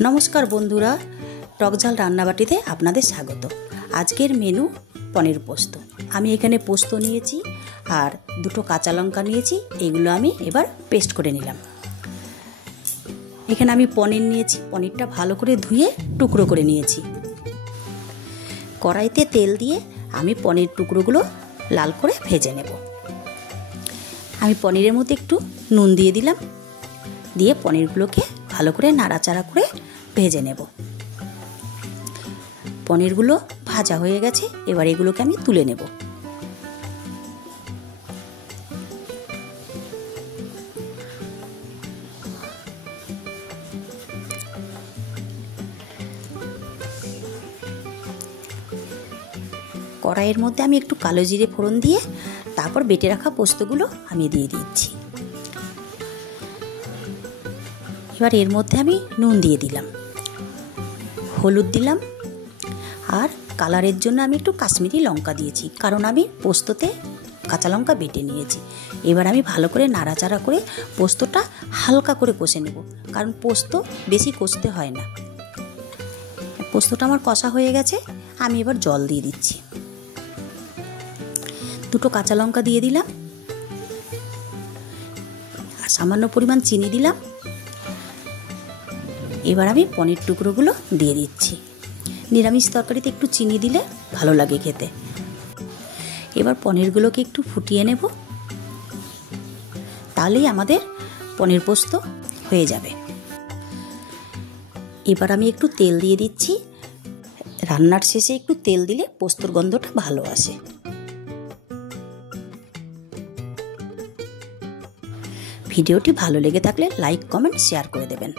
नमस्कार बंधुरा टकझाल रान्नाबाटीते आपनादेर स्वागत। आजकेर मेनू पनिर पोस्तो। आमी एखाने पोस्तो नियेछि आर दुटो काँचा लंका नियेछि। एगुलो आमी एबार पेस्ट करे निलाम। एखाने आमी पनिर नियेछि। पनिरटा भालो करे धुए टुकरो करे नियेछि। कड़ाइते तेल दिए आमी पनिर टुकरोगुलो लाल करे भेजे नेब। आमी पनिरेर मধ্যে एकटू नुन दिए दिलाम। दिए पनिरगुलोके भालो करे नाड़ाचाड़ा करे भेजे नेब। पनिरगुलो भाजा हो गेछे। एबार एगुलोके आमी तुले नेब। कड़ाइয়ের মধ্যে আমি একটু কালো জিরে ফোড়ন দিয়ে তারপর বেটে রাখা পোস্তগুলো আমি দিয়ে দিচ্ছি। এবার এর মধ্যে আমি নুন দিয়ে দিলাম, হলুদ দিলাম আর কালারের জন্য আমি একটু কাশ্মীরি লঙ্কা দিয়েছি, কারণ আমি পোস্ততে কাঁচা লঙ্কা বেটে নিয়েছি। এবার আমি ভালো করে নাড়াচাড়া করে পোস্তটা হালকা করে কষে নেব, কারণ পোস্ত বেশি কষতে হয় না। পোস্তটা আমার কষা হয়ে গেছে। আমি এবার জল দিয়ে দিচ্ছি। দুটো কাঁচা লঙ্কা দিয়ে দিলাম আর সামান্য পরিমাণ চিনি দিলাম। এবার আমি পনির টুকরোগুলো দিয়ে দিচ্ছি। নিরামিষ তরকারিতে একটু চিনি দিলে ভালো লাগে খেতে। এবার পনিরগুলোকে একটু ফুটিয়ে নেব, তাহলেই আমাদের পনির পোস্ত হয়ে যাবে। এবার আমি একটু তেল দিয়ে দিচ্ছি। রান্নার শেষে একটু তেল দিলে পোস্তর গন্ধটা ভালো আসে। ভিডিওটি ভালো লেগে থাকলে লাইক, কমেন্ট, শেয়ার করে দেবেন।